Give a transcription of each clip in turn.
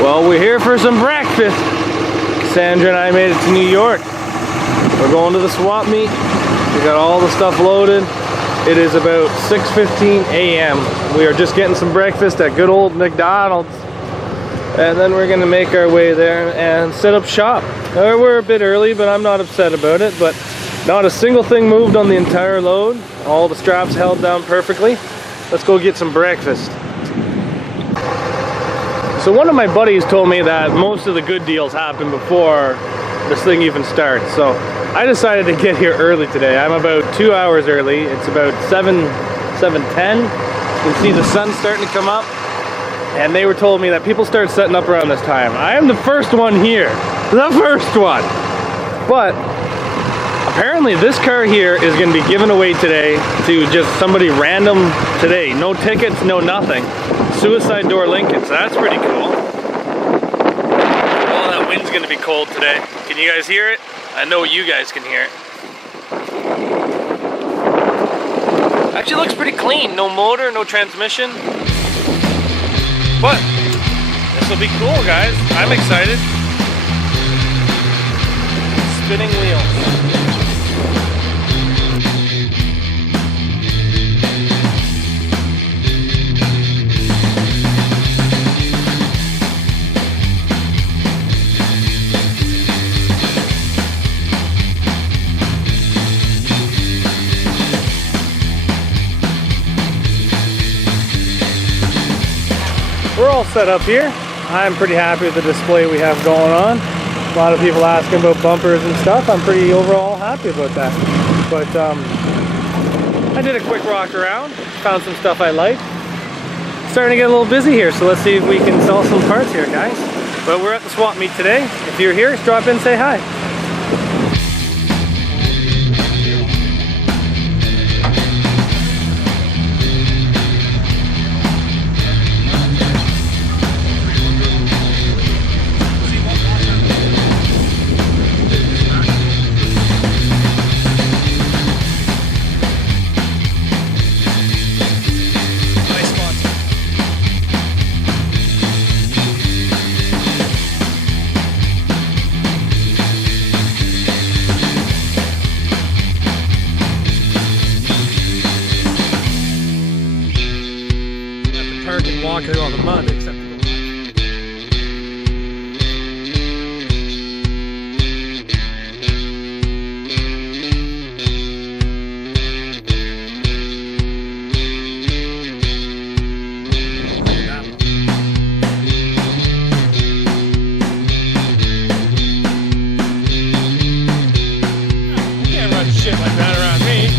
Well, we're here for some breakfast. Sandra and I made it to New York. We're going to the swap meet. We got all the stuff loaded. It is about 6:15 a.m. We are just getting some breakfast at good old McDonald's. And then we're gonna make our way there and set up shop. We're a bit early, but I'm not upset about it. But not a single thing moved on the entire load. All the straps held down perfectly. Let's go get some breakfast. So one of my buddies told me that most of the good deals happen before this thing even starts. So I decided to get here early today. I'm about 2 hours early. It's about 7:10. You can see the sun starting to come up. And they were told me that people start setting up around this time. I am the first one here. The first one. But apparently this car here is going to be given away today to just somebody random today. No tickets, no nothing. Suicide door Lincoln, so that's pretty cool. Oh, that wind's going to be cold today. Can you guys hear it? I know you guys can hear it. Actually looks pretty clean. No motor, no transmission. But this will be cool, guys. I'm excited. Spinning wheels. We're all set up here. I'm pretty happy with the display we have going on. A lot of people asking about bumpers and stuff. I'm pretty overall happy about that. But I did a quick walk around, found some stuff I like. Starting to get a little busy here, so let's see if we can sell some parts here, guys. But we're at the swap meet today. If you're here, drop in, say hi. And walk through all the mud except for you can't run shit like that around me.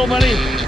little buddy.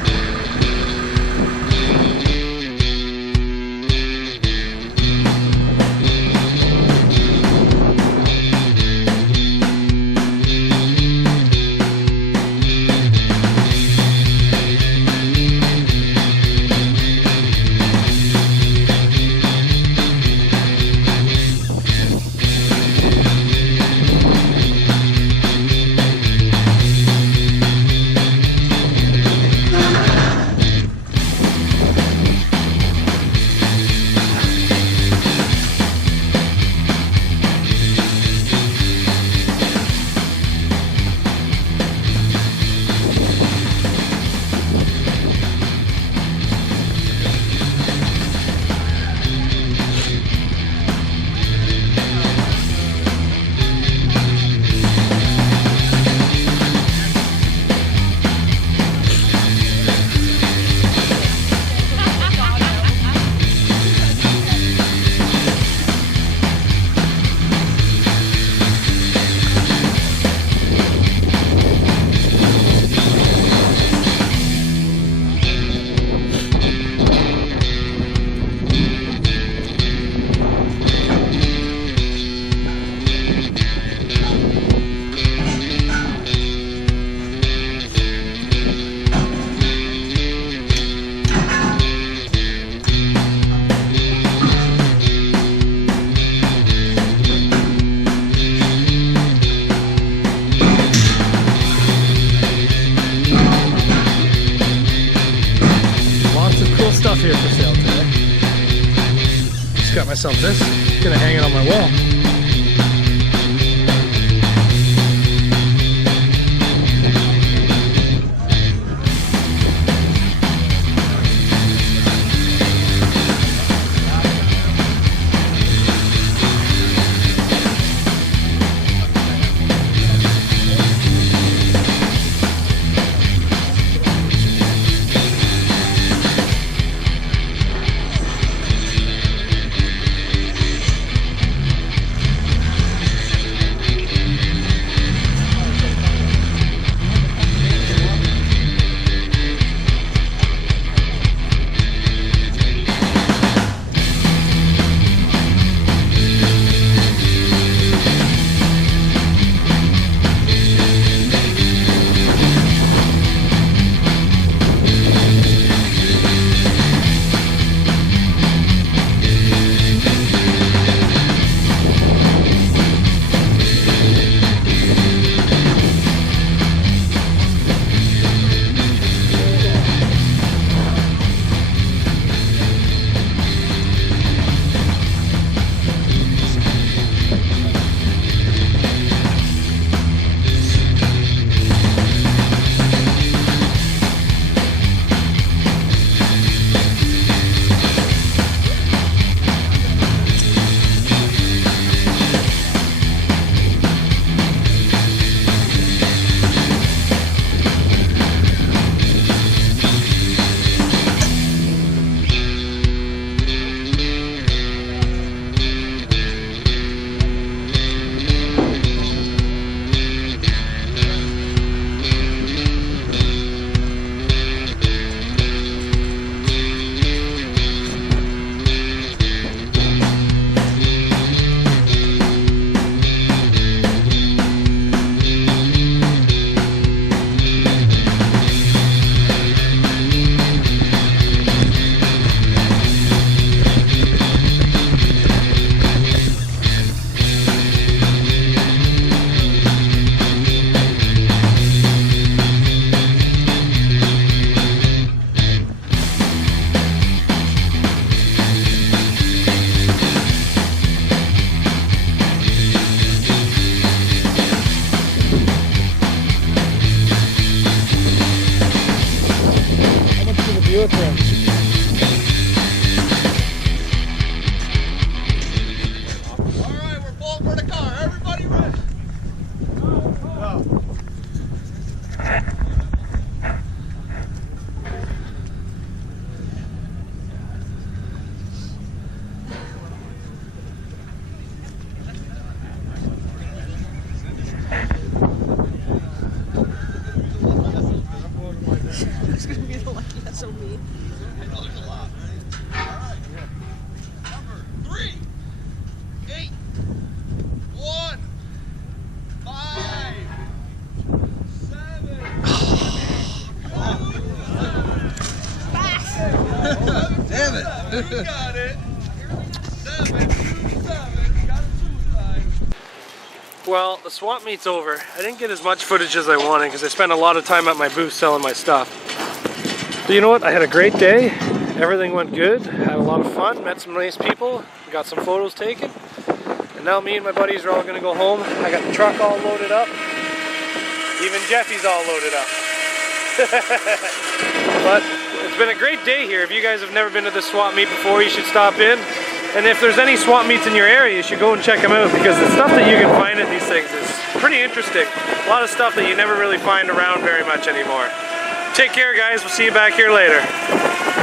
Stuff here for sale today. Just got myself this. Gonna hang it on my wall. do it for him. Alright, we're pulling for the car. Everybody ready? Go. gonna be the lucky SOB. I know there's a lot, right? Alright. Number 3, 8, 1, 5, 7, Damn it. you got it. 7, 2, 7, got a suicide. Well, the swap meet's over. I didn't get as much footage as I wanted because I spent a lot of time at my booth selling my stuff. But you know what? I had a great day. Everything went good. Had a lot of fun. Met some nice people. Got some photos taken. And now me and my buddies are all going to go home. I got the truck all loaded up. Even Jeffy's all loaded up. But it's been a great day here. If you guys have never been to this swap meet before, you should stop in. And if there's any swap meets in your area, you should go and check them out because the stuff that you can find at these things is pretty interesting. A lot of stuff that you never really find around very much anymore. Take care, guys. We'll see you back here later.